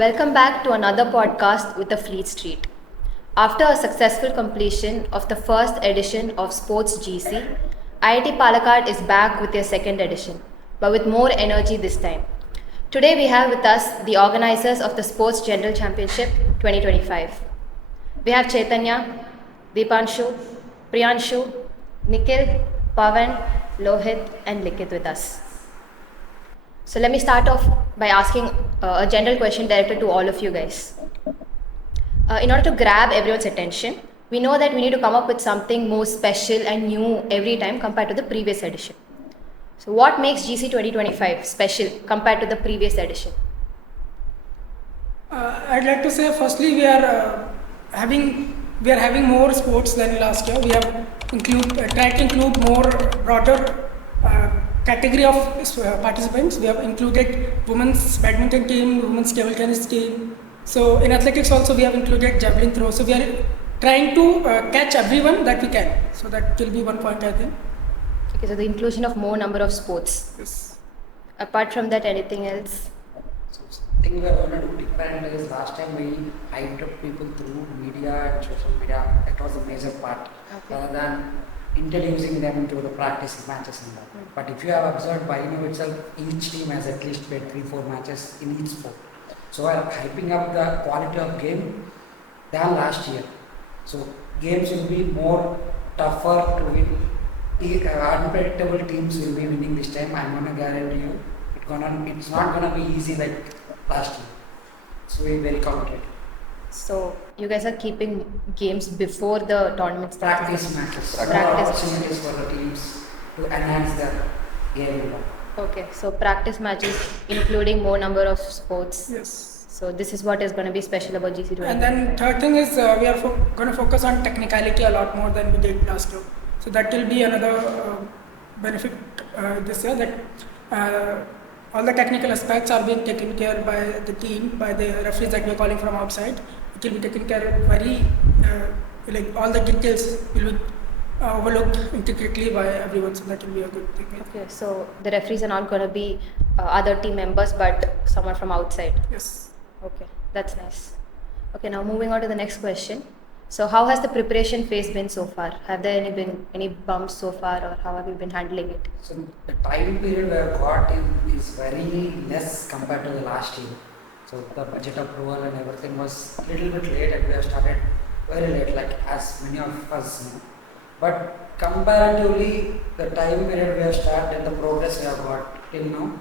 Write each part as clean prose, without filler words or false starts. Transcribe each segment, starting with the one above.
Welcome back to another podcast with the Fleet Street. After a successful completion of the first edition of Sports GC, IIT Palakkad is back with their second edition, but with more energy this time. Today we have with us the organizers of the Sports General Championship 2025. We have Chaitanya, Deepanshu, Priyanshu, Nikhil, Pavan, Lohit and Likith with us. So let me start off by asking a general question directed to all of you guys. In order to grab everyone's attention, we know that we need to come up with something more special and new every time compared to the previous edition. So what makes GC 2025 special compared to the previous edition? I'd like to say firstly we are having more sports than last year. We have tried to include more broader category of participants. We have included women's badminton team, women's table tennis team. So in athletics also we have included javelin throw. So we are trying to catch everyone that we can. So that will be one point I think. Okay, so the inclusion of more number of sports. Yes. Apart from that, anything else? So something we are going to do different is last time we hyped up people through media and social media. That was a major part rather than introducing them to the practice matches and that. But if you have observed by now itself, each team has at least played 3-4 matches in each sport. So we are hyping up the quality of game than last year. So games will be more tougher to win. Unpredictable teams will be winning this time. I'm gonna guarantee you, it's not gonna be easy like last year. So we're very confident. So you guys are keeping games before the tournament starts? Practice matches. Practice. Opportunities for the teams to enhance their game. Okay, so practice matches including more number of sports. Yes. So this is what is going to be special about GC 20. And then third thing is we are going to focus on technicality a lot more than we did last year. So that will be another benefit this year, that all the technical aspects are being taken care by the team, by the referees that we are calling from outside. It will be taken care of very, like all the details will be overlooked intricately by everyone, so that will be a good thing. Okay, so the referees are not going to be other team members but someone from outside. Yes. Okay, that's nice. Okay, now moving on to the next question. So how has the preparation phase been so far? Have there been any bumps so far, or how have you been handling it? So the time period we have got is very less compared to the last year. So the budget approval and everything was a little bit late, and we have started very late, like as many of us know. But comparatively, the time period we have started, the progress we have got till now,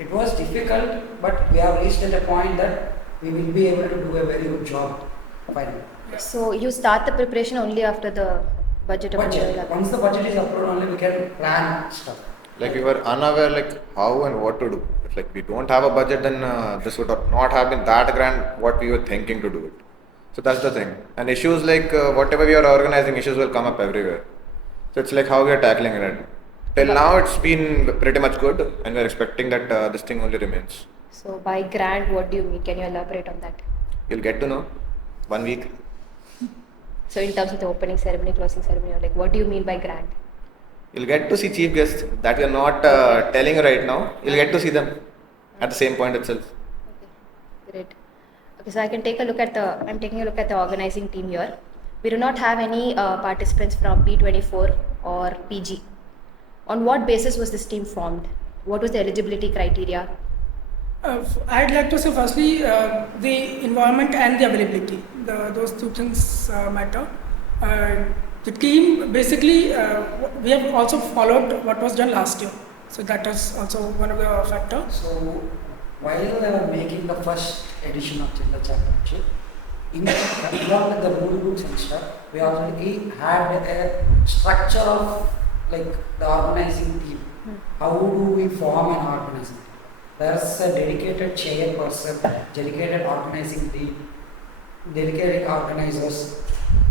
it was difficult, but we have reached at a point that we will be able to do a very good job finally. So you start the preparation only after the budget approval? Once the budget is approved, only we can plan stuff. Like we were unaware like how and what to do. If like we don't have a budget, then this would not have been that grand what we were thinking to do it. So that's the thing. And issues like whatever we are organizing, issues will come up everywhere. So it's like how we are tackling it. Till now it's been pretty much good, and we're expecting that this thing only remains. So by grand, what do you mean? Can you elaborate on that? You'll get to know 1 week. So in terms of the opening ceremony, closing ceremony, or like what do you mean by grand? You'll get to see chief guests that we are not telling you right now. You'll get to see them at the same point itself. Okay, great. Okay, so I'm taking a look at the organizing team here. We do not have any participants from P04 or PG. On what basis was this team formed? What was the eligibility criteria? I'd like to say firstly the environment and the availability. Those two things matter. The team basically we have also followed what was done last year, so that is also one of the factors. So while they were making the first edition of General Championship, along with the rule books and stuff, we already had a structure of like the organizing team. How do we form an organizing team? There's a dedicated chairperson, dedicated organizing team, dedicated organizers.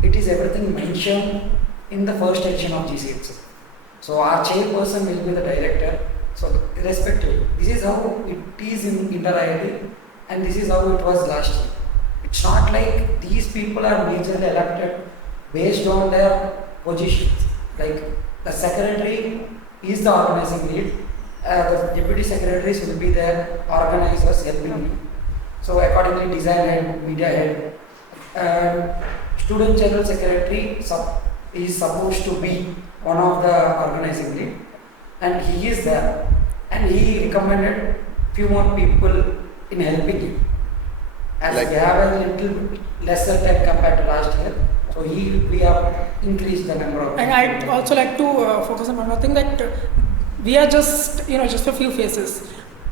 It is everything mentioned in the first edition of GC itself. So our chairperson will be the director. So irrespective, this is how it is in Inter IIT, and this is how it was last year. It's not like these people are majorly elected based on their positions. Like the secretary is the organizing lead, the deputy secretaries will be there, organizers helping me. So accordingly, design head, media head, student general secretary is supposed to be one of the organizing lead, and he is there, and he recommended few more people in helping him. As Like- we have a little lesser time compared to last year, so we have increased the number of. And I'd also like to focus on one more thing, that we are just just a few faces.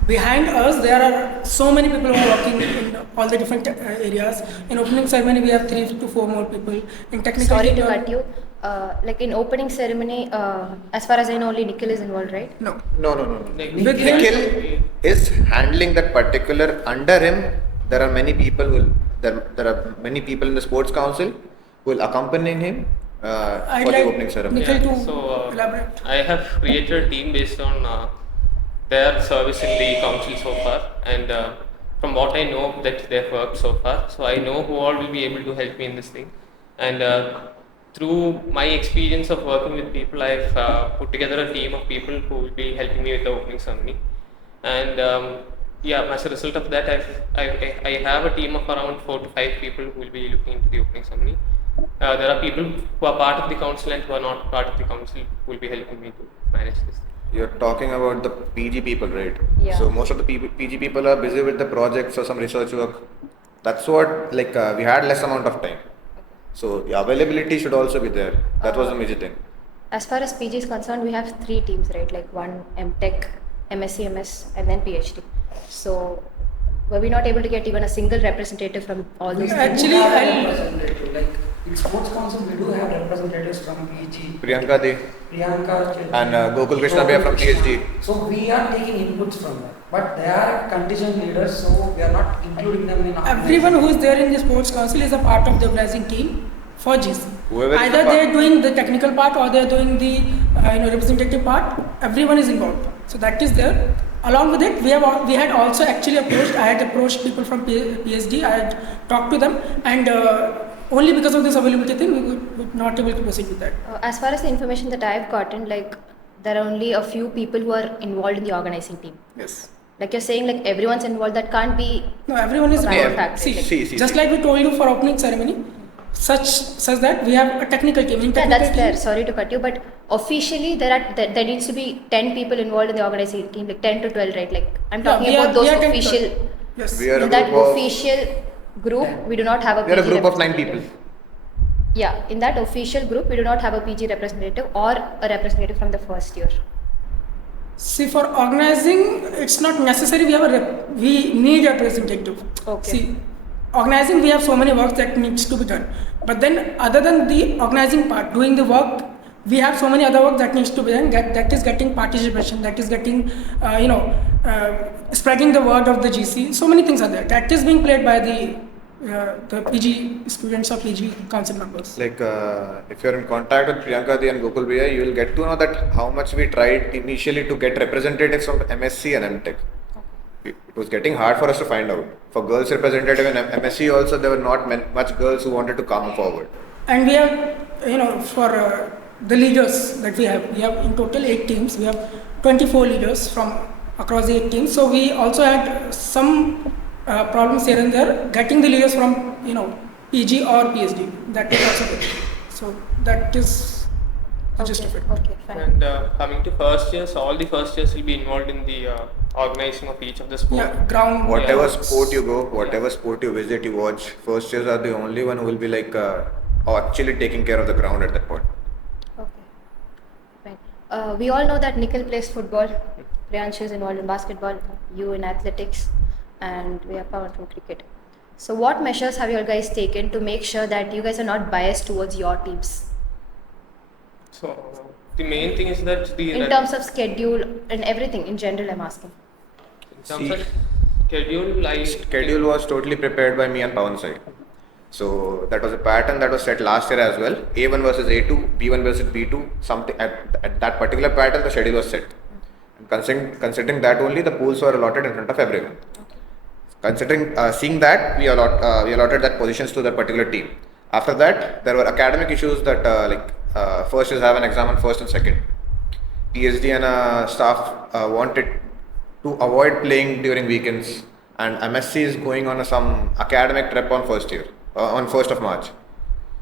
Behind us, there are so many people who are working in all the different areas. In opening ceremony, we have 3 to 4 more people. In technical, Sorry to cut you. Like in opening ceremony, as far as I know, only Nikhil is involved, right? No. No. With him- Nikhil is handling that particular. Under him, there are many people there are many people in the sports council who will accompany him I'd for the like opening ceremony. Nikhil to So, elaborate. I have created a team based on their service in the council so far, and from what I know that they've worked so far, so I know who all will be able to help me in this thing. And through my experience of working with people, I've put together a team of people who will be helping me with the opening ceremony. And as a result of that, I have a team of around 4 to 5 people who will be looking into the opening ceremony. There are people who are part of the council and who are not part of the council who will be helping me to manage this. You're talking about the PG people, right? Yeah. So most of the PG people are busy with the projects or some research work. That's what, like, we had less amount of time. So the availability should also be there. That was the major thing. As far as PG is concerned, we have 3 teams, right? Like one MTech, MSc, MS, and then PhD. So were we not able to get even a single representative from all those teams? Actually, we have a I'll- representative, like in sports council, we do have representatives from PG, Priyanka De Priyanka, and Gokul Krishna Bhaiya from PhD. So we are taking inputs from them, but they are contingent leaders, so we are not including them in. everyone who is there in the sports council is a part of the organizing team for GC. Whoever is Either the part- they are doing the technical part or they are doing the representative part. Everyone is involved. So that is there. Along with it, we had also actually approached. I had approached people from PSD. I had talked to them, and only because of this availability thing, we were not able to proceed with that. As far as the information that I've gotten, like there are only a few people who are involved in the organizing team. Yes. Like you're saying, like everyone's involved. That can't be. No, everyone is Yeah, involved. fact, See, like- just like we told you for opening ceremony, such that we have a technical team. In Yeah, technical that's there. team, Sorry to cut you, but officially there needs to be 10 people involved in the organizing team, like 10 to 12, right? Like I'm talking we are- about those we are 10 to official. 12. Yes. We are a In that group of official group, we do not have a we are a PG group of 9 people. representative. Yeah, in that official group, we do not have a PG representative or a representative from the first year. See, for organizing, it's not necessary. We need a representative. Okay. See, organizing, we have so many works that needs to be done. But then, other than the organizing part, doing the work, we have so many other work that needs to be done. That is getting participation. That is getting, spreading the word of the GC. So many things are there. That is being played by the PG students or PG council members. Like if you're in contact with Priyanka Di and Gokul Bhaiya, you will get to know that how much we tried initially to get representatives from MSc and MTech. It was getting hard for us to find out. For girls representative in MSc also, there were not much girls who wanted to come forward. And we have, for the leaders that we have in total 8 teams. We have 24 leaders from across the 8 teams. So we also had some problems here and there getting the leaders from PG or PSD. That is also good. So that is the gist of it. Okay, fine. And coming to first years, all the first years will be involved in the organizing of each of the sports. Yeah, ground. Whatever Yeah. sport you go, whatever sport you visit, you watch, first years are the only one who will be like actually taking care of the ground at that point. Okay, fine. We all know that Nikhil plays football, Priyanshu is involved in basketball, you in athletics, and we are Pawan from cricket. So what measures have you guys taken to make sure that you guys are not biased towards your teams? So the main thing is that In terms of schedule and everything, in general I'm asking. in terms of schedule, Schedule was totally prepared by me and Pawan side. So that was a pattern that was set last year as well. A1 versus A2, B1 versus B2. Something at that particular pattern, the schedule was set. And considering that only, the pools were allotted in front of everyone. Considering seeing that, we allotted that positions to that particular team. After that, there were academic issues that first years have an exam on first and second. PSD and staff wanted to avoid playing during weekends and MSc is going on some academic trip on first year, on 1st of March.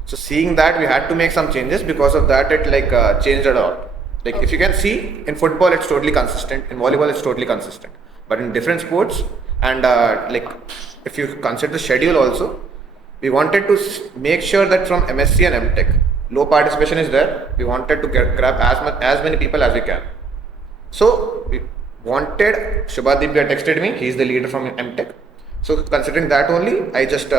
So seeing that, we had to make some changes. Because of that, it changed a lot. Like if you can see, in football it's totally consistent, in volleyball it's totally consistent, but in different sports, and if you consider the schedule also, we wanted to make sure that from MSc and MTech, low participation is there. We wanted to grab as many people as we can. So we wanted, Shubhadeep texted me, he is the leader from MTech. So considering that only, I just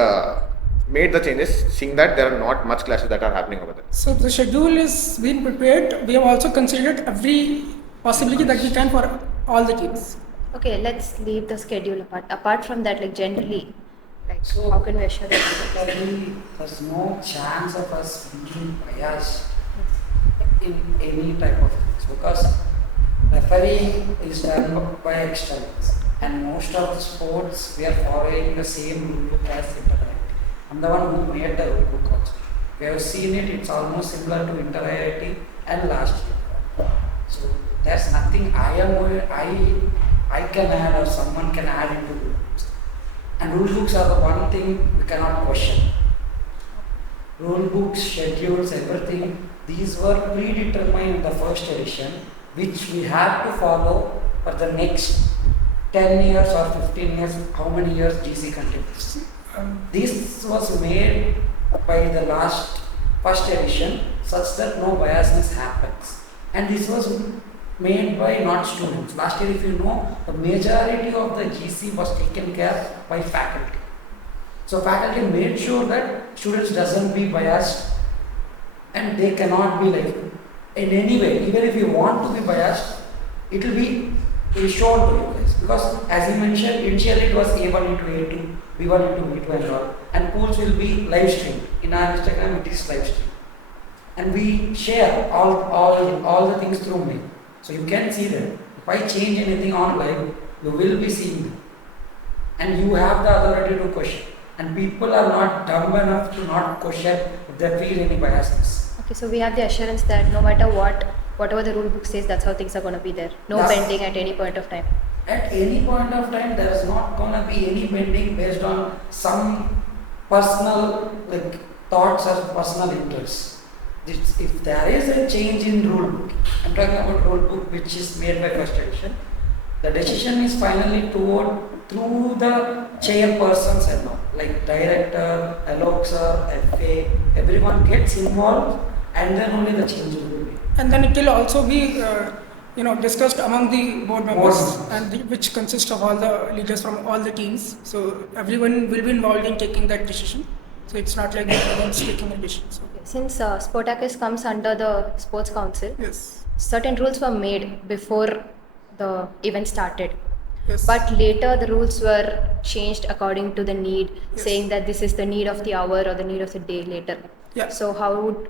made the changes, seeing that there are not much classes that are happening over there. So the schedule is being prepared. We have also considered every possibility that we can for all the teams. Okay, let's leave the schedule apart. Apart from that, like generally, like So, how can we assure that? basically, there's no chance of us being biased in any type of things, because refereeing is done by externals, and most of the sports we are following the same rule book as Inter IIT. I'm the one who made the rule book also. We have seen it, it's almost similar to Inter IIT and last year. So there's nothing I can add or someone can add into rule books. And rule books are the one thing we cannot question. Rule books, schedules, everything, these were predetermined in the first edition, which we have to follow for the next 10 years or 15 years, how many years GC continues. This was made by the first edition such that no biasness happens. And this was made by not students. Last year, if you know, the majority of the GC was taken care by faculty. So faculty made sure that students doesn't be biased, and they cannot be like in any way. Even if you want to be biased, it will be shown to you guys. Because as you mentioned, initially it was A1 into A2, B1 into B2 and all, and pools will be live streamed. In our Instagram, it is live streamed, and we share all the things through mail. So you can see them. If I change anything on live, you will be seeing them. And you have the authority to question. And people are not dumb enough to not question if they feel any biases. Okay, so we have the assurance that no matter whatever the rule book says, that's how things are going to be there. No Yes. bending at any point of time. At any point of time, there is not going to be any bending based on some personal thoughts or personal interests. If there is a change in rule book, I'm talking about rule book which is made by first edition, the decision is finally through the chairpersons and all, like director, Alok sir, FA, everyone gets involved, and then only the change will be made. And then it will also be discussed among the board members, Board. which consists of all the leaders from all the teams. So everyone will be involved in taking that decision. So it's not like everyone's taking a decision. So, Since Sportacus comes under the Sports Council, yes. certain rules were made before the event started. Yes. But later the rules were changed according to the need, Yes. saying that this is the need of the hour or the need of the day later. Yeah. So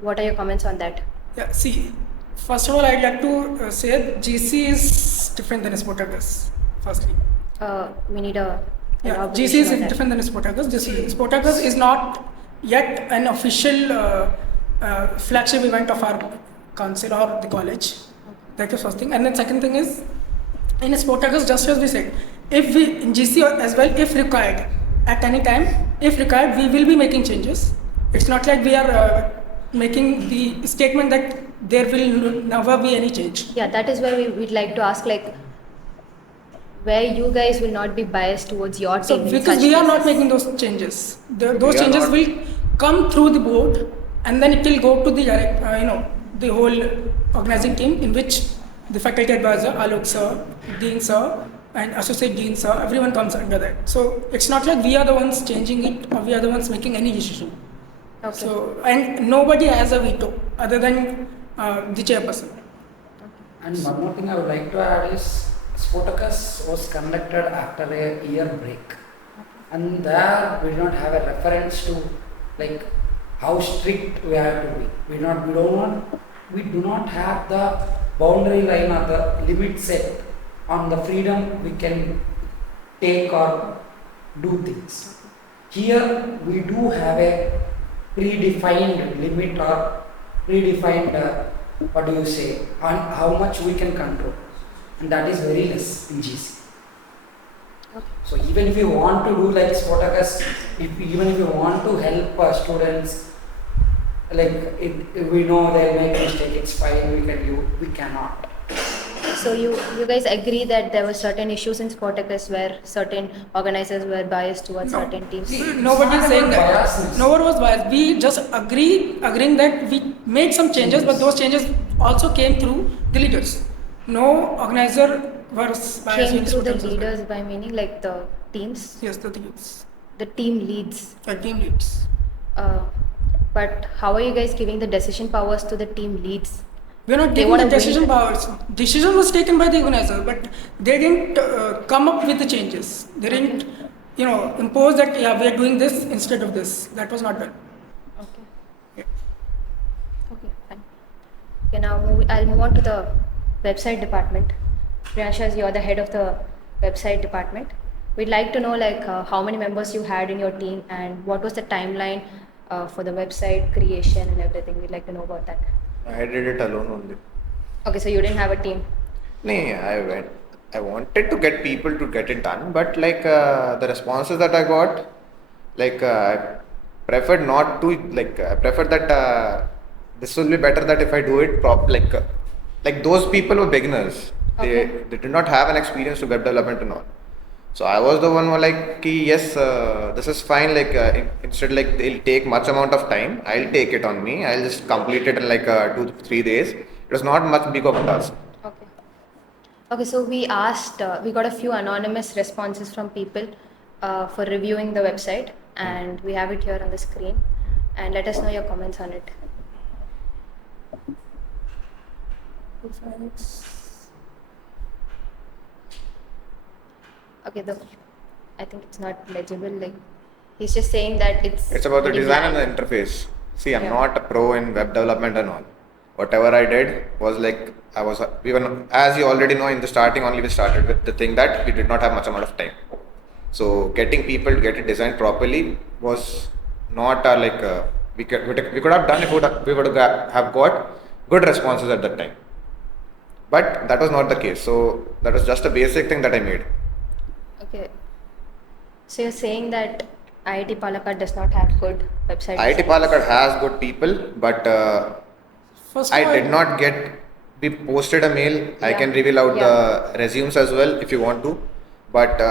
what are your comments on that? Yeah, see, first of all, I'd like to say that GC is different than a Sportacus, firstly. We need a Yeah, elaboration GC is on that. different than a Sportacus. Sportacus is not yet an official flagship event of our council or the college. That's the first thing. And then second thing is, in a Sportacus, just as we said, if we, in GC as well, if required, at any time, if required, we will be making changes. It's not like we are making the statement that there will never be any change. Yeah, that is where we'd like to ask, like, where you guys will not be biased towards your So team. in because such we are not cases. making those changes, those We are changes not- will come through the board, and then it will go to the the whole organizing team, in which the faculty advisor, Alok sir, Dean sir, and associate dean sir, everyone comes under that. So it's not like we are the ones changing it or we are the ones making any decision. Okay. So and nobody has a veto other than the chairperson. And one more thing I would like to add is, Sportacus was conducted after a year break, and there we do not have a reference to how strict we have to be. We do not have the boundary line or the limit set on the freedom we can take or do things. Here we do have a predefined limit or predefined on how much we can control, and that is very less in GC. So even if you want to do like Sportacus, even if you want to help students, like we know they'll make a mistake, it's fine, we cannot. So you guys agree that there were certain issues in Sportacus where certain organizers were biased towards certain teams? Nobody is saying that. Biasness. No one was biased. We just agreeing that we made some changes, but those changes also came through the leaders. No organizer was biased. Came in through the Sportacus. leaders by meaning like the teams? Yes, the teams. The team leads. The team leads. But how are you guys giving the decision powers to the team leads? We are not They taking wanna the decision win. powers. Decision was taken by the organizer, but they didn't come up with the changes. They didn't, impose that we are doing this instead of this. That was not done. Okay. Yeah. Okay, fine. Okay, now I'll move on to the website department. Priyanshu, as you're the head of the website department, we'd like to know how many members you had in your team and what was the timeline for the website creation and everything. We'd like to know about that. I did it alone only. Okay, so you didn't have a team. No, I wanted to get people to get it done, but the responses that I got, I preferred not to, I preferred that this will be better that if I do it those people were beginners. Okay. They did not have an experience to web development and all. So I was the one who yes, this is fine. Instead, they'll take much amount of time. I'll take it on me. I'll just complete it in 2 to 3 days. It was not much big of a task. Okay. Okay, so we asked, we got a few anonymous responses from people for reviewing the website, and we have it here on the screen. And let us know your comments on it. Okay, I think it's not legible. He's just saying that It's about the design and the interface. See, I'm not a pro in web development and all. Whatever I did was as you already know, in the starting only we started with the thing that we did not have much amount of time. So getting people to get it designed properly was not we could have done if we would have got good responses at that time. But that was not the case. So that was just a basic thing that I made. Okay. So you're saying that IIT Palakkad does not have good website IIT designs? Palakkad has good people, but First I of all, did not we posted a mail. I Yeah. can reveal out Yeah. the resumes as well if you want to. But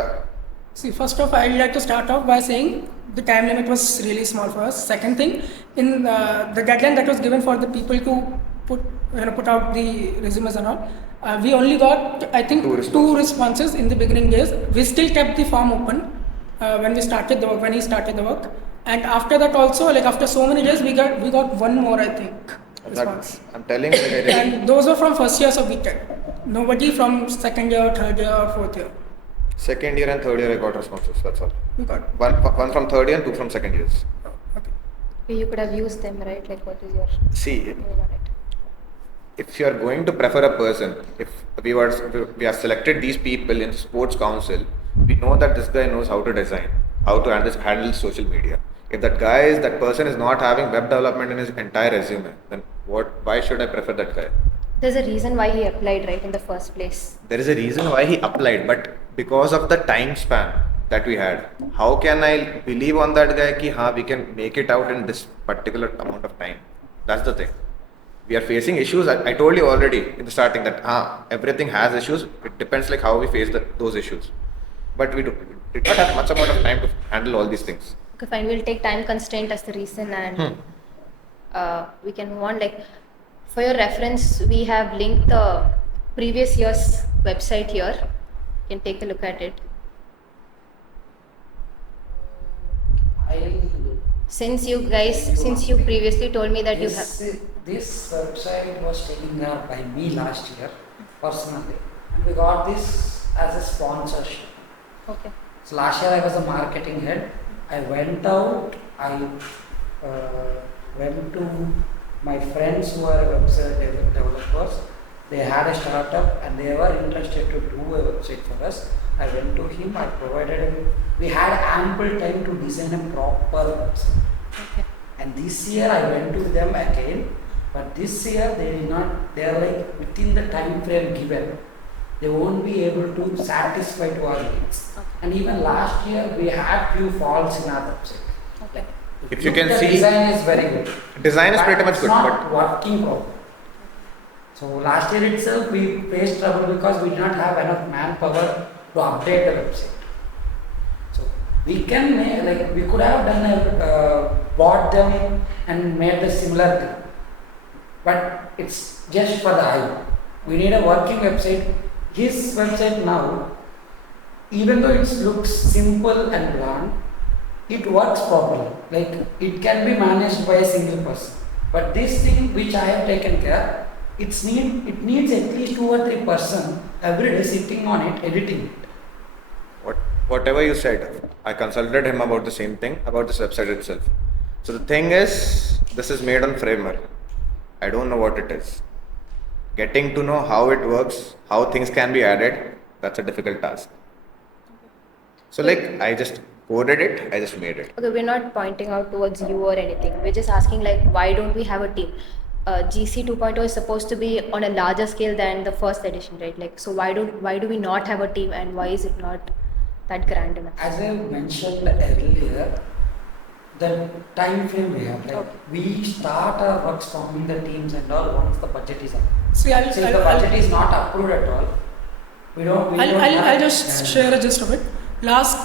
see, first off, I'd like to start off by saying the time limit was really small for us. Second thing, in the deadline that was given for the people to put out the resumes and all, we only got, I think, two responses in the beginning days. We still kept the form open when he started the work. And after that also, after so many days, we got one more, I think, response. I'm telling you, And those were from first years of BTech. Nobody from second year, third year, or fourth year. second year and third year I got responses. That's all. We got. One from third year and 2 from second years. Okay. You could have used them, right? What is your See, opinion on it? if you are going to prefer a person, if we have selected these people in sports council, we know that this guy knows how to design, how to handle social media. If that person is not having web development in his entire resume, then why should I prefer that guy? There's a reason why he applied, right, in the first place. There is a reason why he applied, but because of the time span that we had, how can I believe on that guy we can make it out in this particular amount of time? That's the thing. We are facing issues. I told you already in the starting that everything has issues. It depends how we face those issues. But we did not have much amount of time to handle all these things. Okay, fine. We'll take time constraint as the reason, and we can move on. For your reference, we have linked the previous year's website here. You can take a look at it. Since you previously told me that you have. This website was taken care by me last year personally, and we got this as a sponsorship. Okay. So last year I was a marketing head. I went out. I went to my friends who are website developers. They had a startup and they were interested to do a website for us. I went to him. I provided him. We had ample time to design a proper website. Okay. And this year I went to them again, but this year they did not. They are within the time frame given. they won't be able to satisfy to our needs. And even last year we had few faults in our website. Okay. If you can the see, design is very good. design is But pretty much it's good, not but working properly. So last year itself we faced trouble because we did not have enough manpower to update the website. So we can make, like we could have done bought them and made the similar thing, but it's just for the eye. We need a working website. His website now, even though it looks simple and bland, it works properly. Like it can be managed by a single person. But this thing which I have taken care, it needs at least 2 or 3 person every day sitting on it, editing it. whatever you said, I consulted him about the same thing, about this website itself. So the thing is, this is made on Framer. I don't know what it is. Getting to know how it works, how things can be added, that's a difficult task. So like, I just coded it, I just made it. Okay, we're not pointing out towards you or anything. We're just asking like, why don't we have a team? GC 2.0 is supposed to be on a larger scale than the first edition, right? Like, so why do we not have a team, and why is it not that grand enough? As I mentioned earlier, the time frame we have, like Okay. we start our works forming the teams and all once the budget is up. See, So if the budget is not approved at all, we don't have- I'll just share a gist of it. Last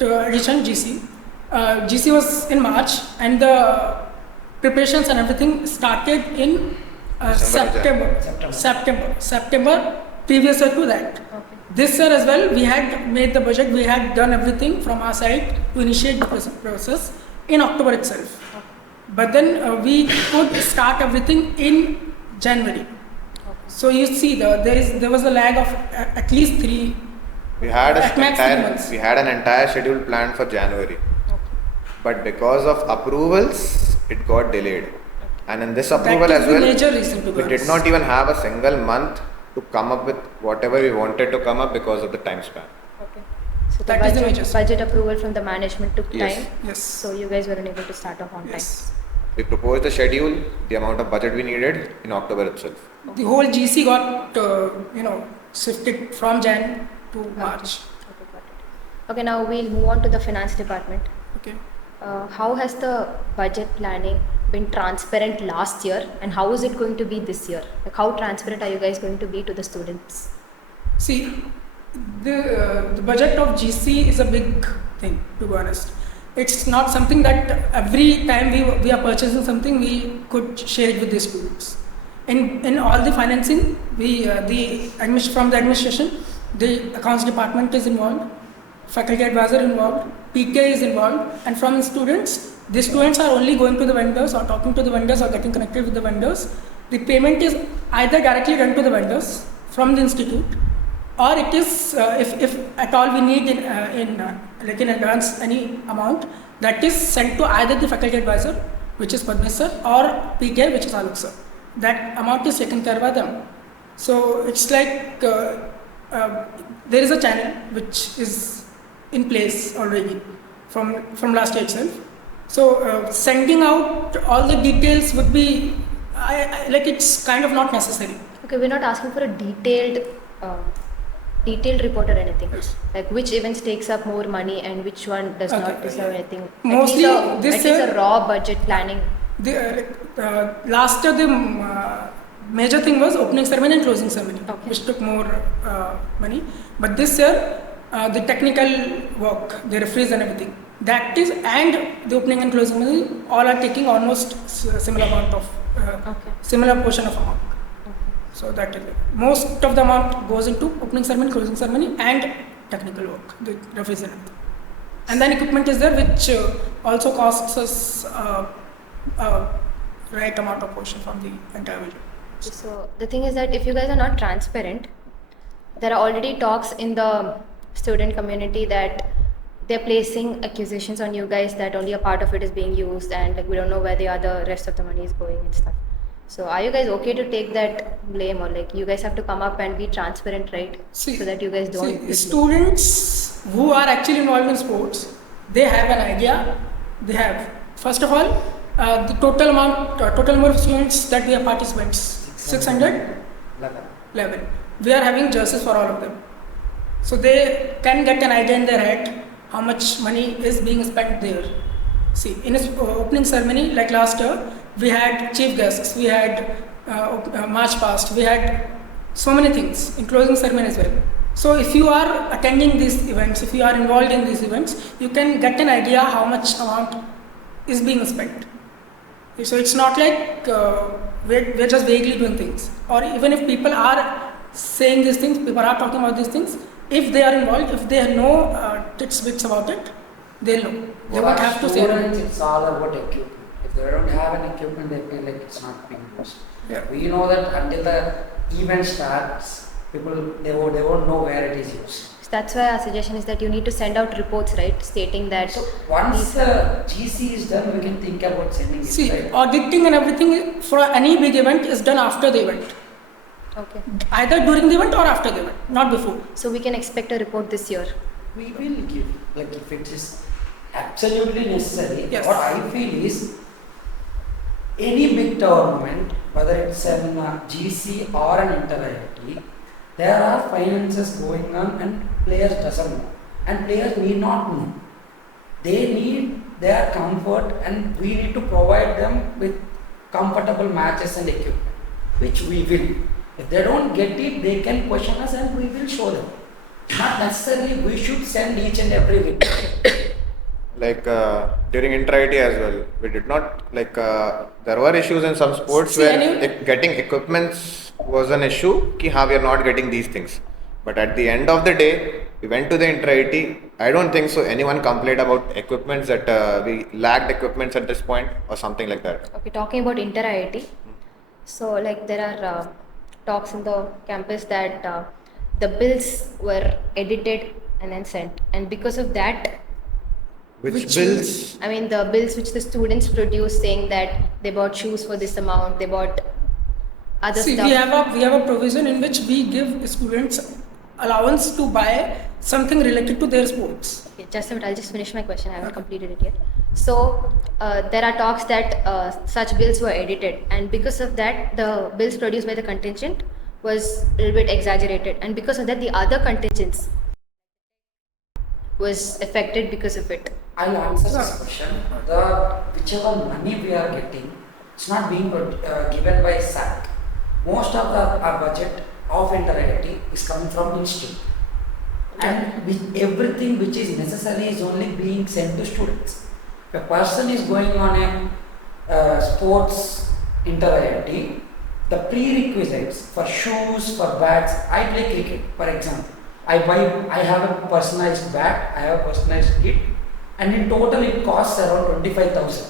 edition GC was in March, and the preparations and everything started in September previous year to that. Okay. This year as well, we had made the budget, we had done everything from our side to initiate the process in October itself. Okay. But then we could start everything in January. So you see, there was a lag of at least 3. We had At max 3 an months. entire schedule planned for January. But because of approvals, it got delayed. And in this approval That as is the well, major reason to we did not even have a single month to come up with whatever we wanted to come up because of the time span. Okay. So That is the major. budget approval from the management took Yes. time. Yes. So you guys weren't able to start off on Yes. We proposed the schedule, the amount of budget we needed in October itself. The whole GC got shifted from Jan to March. time. Okay, got it. Okay, now we'll move on to the finance department. Okay. How has the budget planning been transparent last year, and how is it going to be this year? Like, how transparent are you guys going to be to the students? See, the budget of GC is a big thing, to be honest. It's not something that every time we are purchasing something, we could share it with the students. In all the financing, from the administration, the accounts department is involved, faculty advisor involved, PK is involved, and from the students are only going to the vendors or talking to the vendors or getting connected with the vendors. The payment is either directly done to the vendors from the institute, or it is if at all we need in advance any amount, that is sent to either the faculty advisor, which is Padmesh sir, or PK, which is Alok sir. That amount is taken care by them. So it's like there is a channel which is in place already from last year itself. So sending out all the details would be it's kind of not necessary. Okay, we're not asking for a detailed report or anything. Yes. Like which events takes up more money and which one does not Okay. deserve anything. Mostly at this least year- a raw budget planning. Last year the major thing was opening ceremony and closing ceremony, Okay. which took more money. But this year the technical work, the referees and everything, that is, and the opening and closing ceremony, all are taking almost similar amount of Okay. similar portion of amount. So that is it. Most of the amount goes into opening ceremony, closing ceremony, and technical work, the referees and everything. And then equipment is there, which also costs us right amount of portion from the entire budget. So the thing is that if you guys are not transparent, there are already talks in the student community that they're placing accusations on you guys that only a part of it is being used, and like we don't know where the other rest of the money is going and stuff. So are you guys okay to take that blame, or like you guys have to come up and be transparent, right? See, so that you guys don't. See, students who are actually involved in sports, they have an idea. They have, first of all, the total number of students that we have participants, 611. we are having jerseys for all of them. So they can get an idea in their head how much money is being spent there. See, in its opening ceremony, like last year, we had chief guests, we had march past, we had so many things, in closing ceremony as well. So if you are attending these events, if you are involved in these events, you can get an idea how much amount is being spent. So it's not like we're just vaguely doing things. Or even if people are saying these things, people are talking about these things, if they are involved, if they know bits about it, they'll know. They won't have to say students, it's all about equipment. If they don't have an equipment, they feel like it's not being used. Yeah. We know that until the event starts, people they won't know where it is used. So that's why our suggestion is that you need to send out reports, right, stating that. So once the GC is done, we can think about sending it. See, right? auditing and everything for any big event is done after the event. Okay. Either during the event or after the event, not before. So we can expect a report this year. We will give, like if it is absolutely necessary. Yes. What I feel is any big tournament, whether it's an GC or an Inter IIT, there are finances going on and players doesn't know. And players need not know. They need their comfort and we need to provide them with comfortable matches and equipment, which we will. If they don't get it, they can question us and we will show them. Not necessarily we should send each and every week. Like during Inter IIT as well, we did not like there were issues in some sports See, where getting equipments was an issue. Ki we are not getting these things. But at the end of the day, we went to the Inter IIT. I don't think so. Anyone complained about equipments that we lacked equipments at this point or something like that. Okay, talking about Inter IIT. So like there are talks in the campus that the bills were edited and then sent, and because of that, Which bills? I mean the bills which the students produce saying that they bought shoes for this amount, they bought other See, stuff. we have a provision in which we give students allowance to buy something related to their sports. Okay, just a minute, I'll just finish my question. I haven't completed it yet. So there are talks that such bills were edited, and because of that, the bills produced by the contingent was a little bit exaggerated, and because of that, the other contingents was affected because of it. I'll answer this question. Whichever money we are getting, it's not being given by SAC. Most of our budget of Inter IIT is coming from institute, and everything which is necessary is only being sent to students. If a person is going on a sports Inter IIT, the prerequisites for shoes, for bats. I play cricket, for example. I have a personalized bat, I have a personalized kit, and in total it costs around 25,000,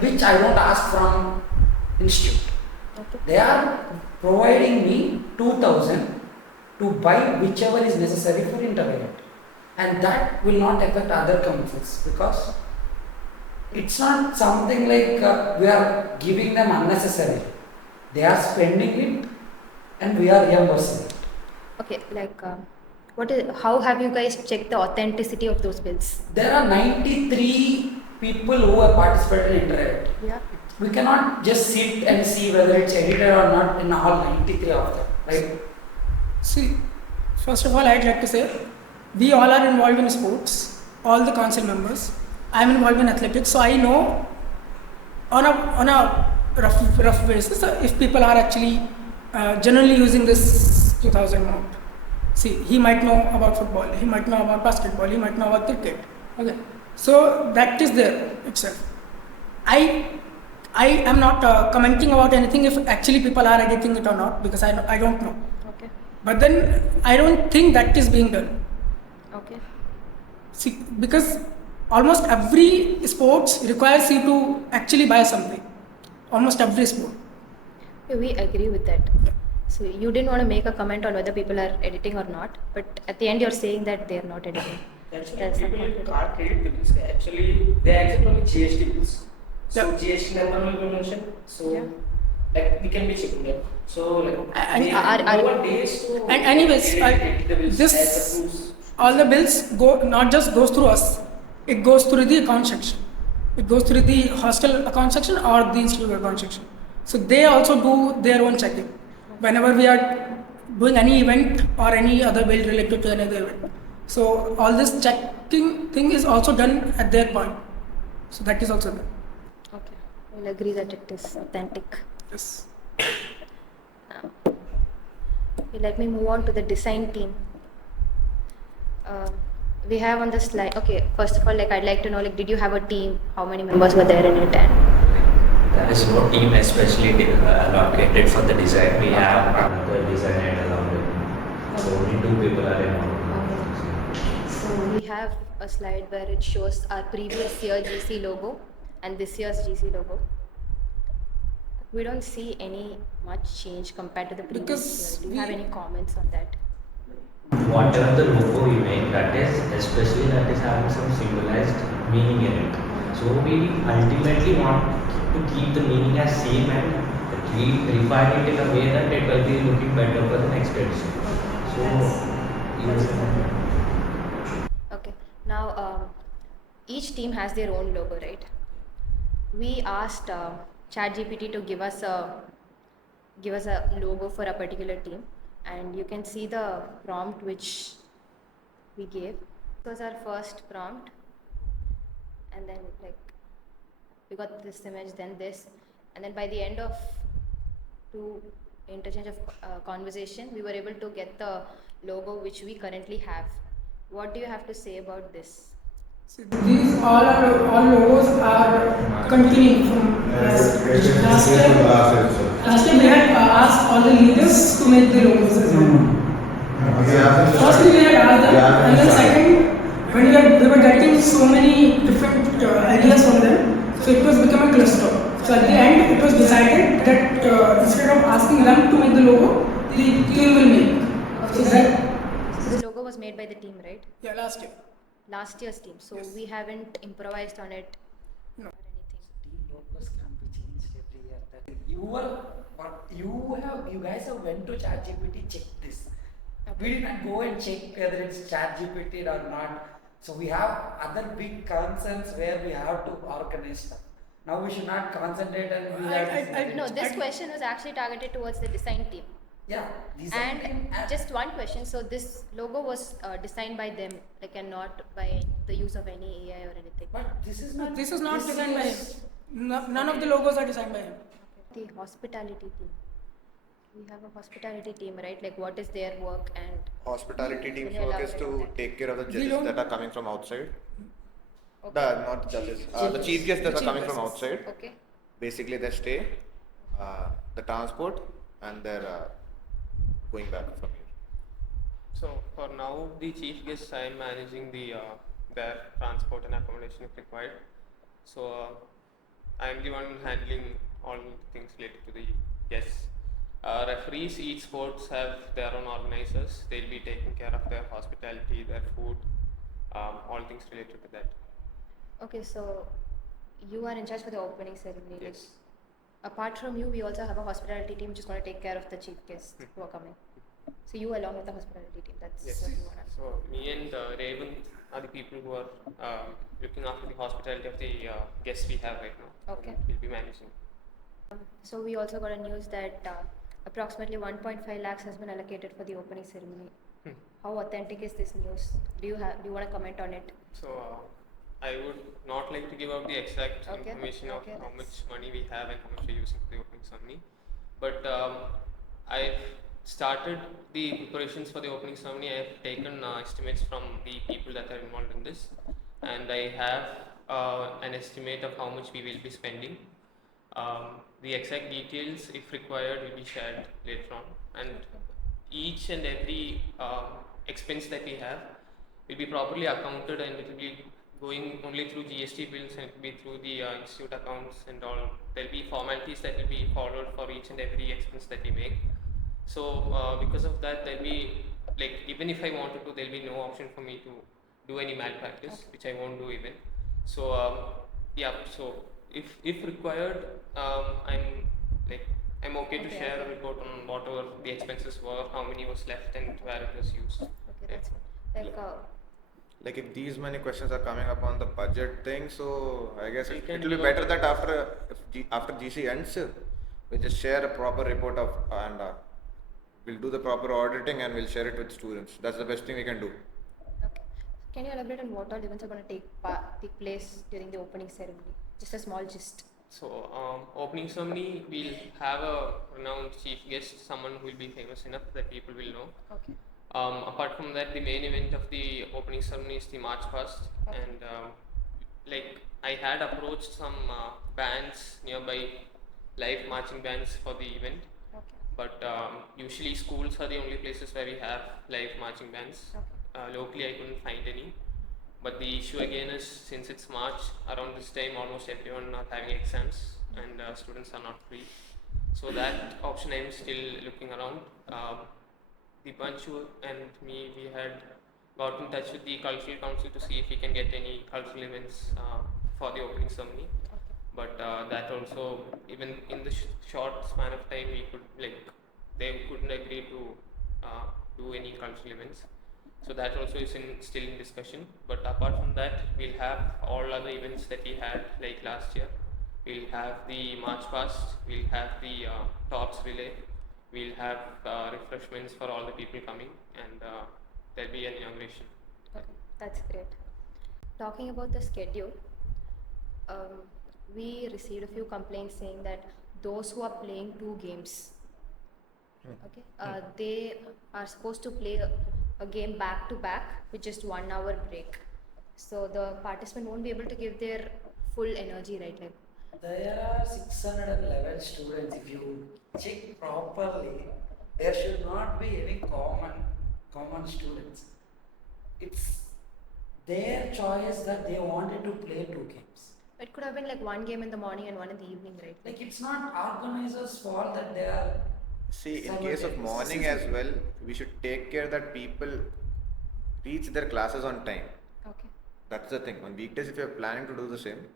which I don't ask from institute. Okay. They are providing me 2,000 to buy whichever is necessary for Inter IIT, and that will not affect other councils because it's not something like we are giving them unnecessarily. They are spending it and we are reimbursing it. Okay, like how have you guys checked the authenticity of those bills? There are 93 people who have participated in Inter IIT. Yeah. We cannot just sit and see whether it's edited or not in all 93 of them, right? See, first of all, I'd like to say we all are involved in sports, all the council members. I'm involved in athletics, so I know on a rough basis if people are actually generally using this 2000 amount. See, he might know about football, he might know about basketball, he might know about cricket. Okay, so that is there itself. I am not commenting about anything if actually people are editing it or not because I don't know. Okay. But then I don't think that is being done. Okay. See, because almost every sports requires you to actually buy something. Almost every sport. Okay, we agree with that. So you didn't want to make a comment on whether people are editing or not, but at the end you're saying that they are not editing. Actually, That's people not can't credit the bills. Actually, they accept only GST bills. So Yeah. GST number will be mentioned. So Yeah. like we can be checking them. So like And they have are- no days to and anyways, edit the bills this- as the proofs. all the bills not just goes through us, it goes through the account section. It goes through the hostel account section or the institute account section. So they also do their own checking. Whenever we are doing any event or any other build related to any other event. So all this checking thing is also done at their point. So that is also done. Okay, we'll agree that it is authentic. Yes. Okay, let me move on to the design team. We have on the slide. Okay, first of all, like I'd like to know, like, did you have a team? How many members were there in it? And there is no team especially allocated for the design. We have another designer along with me. So only 2 people are involved. so we have a slide where it shows our previous year GC logo and this year's GC logo. We don't see any much change compared to the previous Because year. Do you have any comments on that? Whatever the logo we make, that is especially that is having some symbolized meaning in it. So we ultimately want to keep the meaning as same and we refine it in a way that it will be looking better for the next edition. So Okay. Now, each team has their own logo, right? We asked ChatGPT to give us a logo for a particular team, and you can see the prompt which we gave. This was our first prompt, and then like we got this image, then this, and then by the end of 2 interchange of conversation, we were able to get the logo which we currently have. What do you have to say about this? So these all logos are continuing from last year. Last year we had asked all the leaders to make the logos as well. Firstly we had asked them, and then second, when we were getting so many different ideas from them, so it was becoming a cluster. So at the end it was decided that instead of asking them to make the logo, the team will make. So This logo was made by the team, right? yeah, last year. Last year's team. So Yes. we haven't improvised on it No. or anything. Team logos can be changed every year. You guys have went to ChatGPT check this. We did not go and check whether it's ChatGPT or not. So we have other big concerns where we have to organize stuff. Now we should not concentrate and we have No, this question was actually targeted towards the design team. yeah. design And team, just one question. So this logo was designed by them, like, and not by the use of any AI or anything. but this is not. This is not designed by him. is- None of the logos are designed by him. The hospitality team. We have a hospitality team, right? Like, what is their work and Hospitality team's Can you work is elaborate to on that? take care of the We judges don't- that are coming from outside. Okay. Not the judges, the chief guests that The are coming chief from guests. outside. Okay. Basically, their stay, the transport, and their going back from here. So for now, the chief guests, I am managing their transport and accommodation if required. So I am the one handling all things related to the guests. Referees, each sports have their own organizers. They'll be taking care of their hospitality, their food, all things related to that. Okay, so you are in charge for the opening ceremony. Like, Yes. apart from you, we also have a hospitality team which is going to take care of the chief guests who are coming. So you along with the hospitality team, that's Yes. what you want to. So me and Raven are the people who are looking after the hospitality of the guests we have right now. Okay. We'll be managing. So we also got a news that approximately 1.5 lakhs has been allocated for the opening ceremony. How authentic is this news? Do you want to comment on it? So I would not like to give out the exact Okay. information of Okay, how that's- much money we have and how much we're using for the opening ceremony. But I've started the preparations for the opening ceremony. I've taken estimates from the people that are involved in this, and I have an estimate of how much we will be spending. The exact details, if required, will be shared later on, and each and every expense that we have will be properly accounted, and it will be going only through GST bills, and it will be through the institute accounts and all. There will be formalities that will be followed for each and every expense that we make. So because of that, there will be, like, even if I wanted to, there will be no option for me to do any malpractice, which I won't do even. So yeah, so if required, I'm okay to Okay, share a okay. report on whatever the expenses were, how many was left, and where it was used. Okay, that's like Like, if these many questions are coming up on the budget thing, so I guess We it can will be do better a- that after GC ends, we just share a proper report of and we'll do the proper auditing and we'll share it with students. That's the best thing we can do. Okay. Can you elaborate on what all events are going to take place during the opening ceremony? Just a small gist. So, opening ceremony, we'll have a renowned chief guest, someone who will be famous enough that people will know. Okay. Apart from that, the main event of the opening ceremony is the March Past, Okay. and like I had approached some bands nearby, live marching bands for the event, Okay. but usually schools are the only places where we have live marching bands. Okay. Locally, I couldn't find any. But the issue again is, since it's March, around this time almost everyone are having exams and students are not free. So that option I'm still looking around. Dipanshu and me, we had got in touch with the cultural council to see if we can get any cultural events for the opening ceremony. Okay. But that also, even in the short span of time, they couldn't agree to do any cultural events. So that also is still in discussion. But apart from that, we'll have all other events that we had like last year. We'll have the March Past, we'll have the Tops Relay, we'll have refreshments for all the people coming, and there'll be an inauguration. Okay, that's great. Talking about the schedule, we received a few complaints saying that those who are playing two games, okay, they are supposed to play a game back to back with just 1 hour break. So the participant won't be able to give their full energy, right? Like, There are 611 students. If you check properly, there should not be any common students. It's their choice that they wanted to play two games. it could have been like one game in the morning and one in the evening, right? Like it's not organizers' fault that they are. See, in case of morning as well, we should take care that people reach their classes on time. Okay. That's the thing. On weekdays, if you are planning to do the same,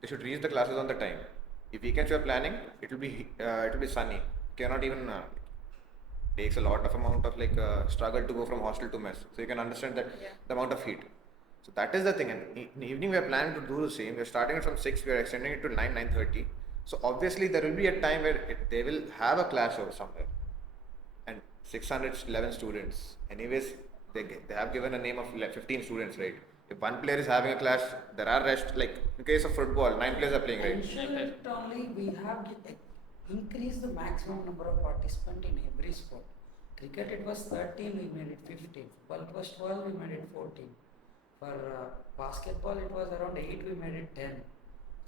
they should reach the classes on the time. If weekends you are planning, it will be sunny. Cannot even takes a lot of amount of struggle to go from hostel to mess. So you can understand that Yeah. the amount of heat. So that is the thing. And in the evening we are planning to do the same. We are starting it from 6. We are extending it to 9:30. So obviously there will be a time where they will have a clash over somewhere. And 611 students. Anyways, they have given a name of 15 students, right? If one player is having a clash, there are rest. Like in case of football, 9 players are playing, right? Ensure it only we have increased the maximum number of participants in every sport. Cricket it was 13, we made it 15. Football it was 12, we made it 14. For basketball it was around 8, we made it 10.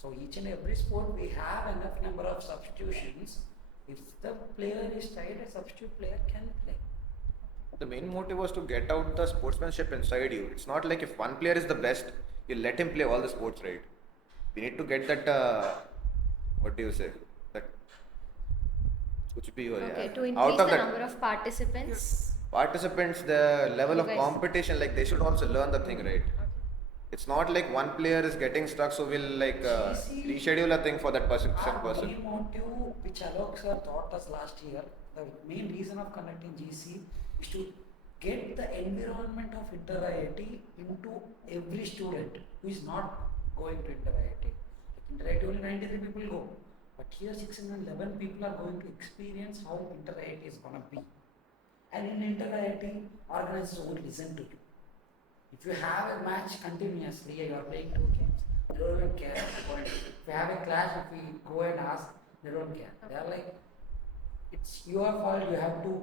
So each and every sport we have enough number of substitutions. If the player is tired, a substitute player can play. The main motive was to get out the sportsmanship inside you. It's not like if one player is the best, you let him play all the sports, right? We need to get that, what do you say? That, kuch bhi ho, Okay, yeah. to Out increase of the that, number of participants. participants, the level You of guys- competition, like they should also learn the thing, right? It's not like one player is getting stuck, so we'll GC reschedule a thing for that person. Our main motive, which Alok sir taught us last year, the main reason of conducting GC is to get the environment of Inter IIT into every student who is not going to Inter IIT. Like Inter IIT only 93 people go, but here 611 people are going to experience how Inter IIT is going to be. And in Inter IIT, organizers won't listen to you. If you have a match continuously, you are playing two games, they don't even care. If you have a clash, if we go and ask, they don't care. They are like, it's your fault, you have to,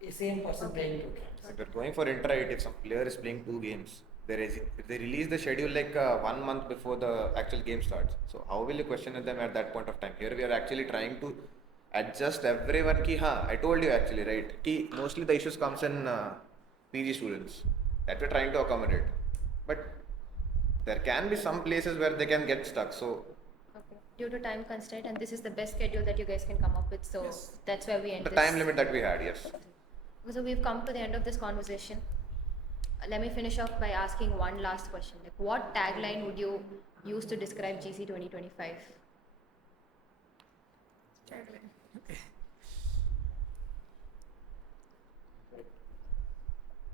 the same person playing two games. If they're going for inter-IIT, if some player is playing 2 games, if they release the schedule 1 month before the actual game starts. So how will you question them at that point of time? Here we are actually trying to adjust everyone. I told you actually, right? Mostly the issues comes in PG students that we're trying to accommodate. But there can be some places where they can get stuck. So Okay. Due to time constraint, and this is the best schedule that you guys can come up with. So Yes. that's where we end the this. time limit that we had, yes. So we've come to the end of this conversation. Let me finish off by asking one last question. Like, what tagline would you use to describe GC 2025? Tagline. Okay.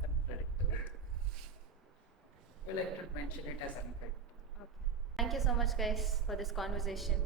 Unpredictable. We like to mention it as unpredictable. Okay. Thank you so much, guys, for this conversation.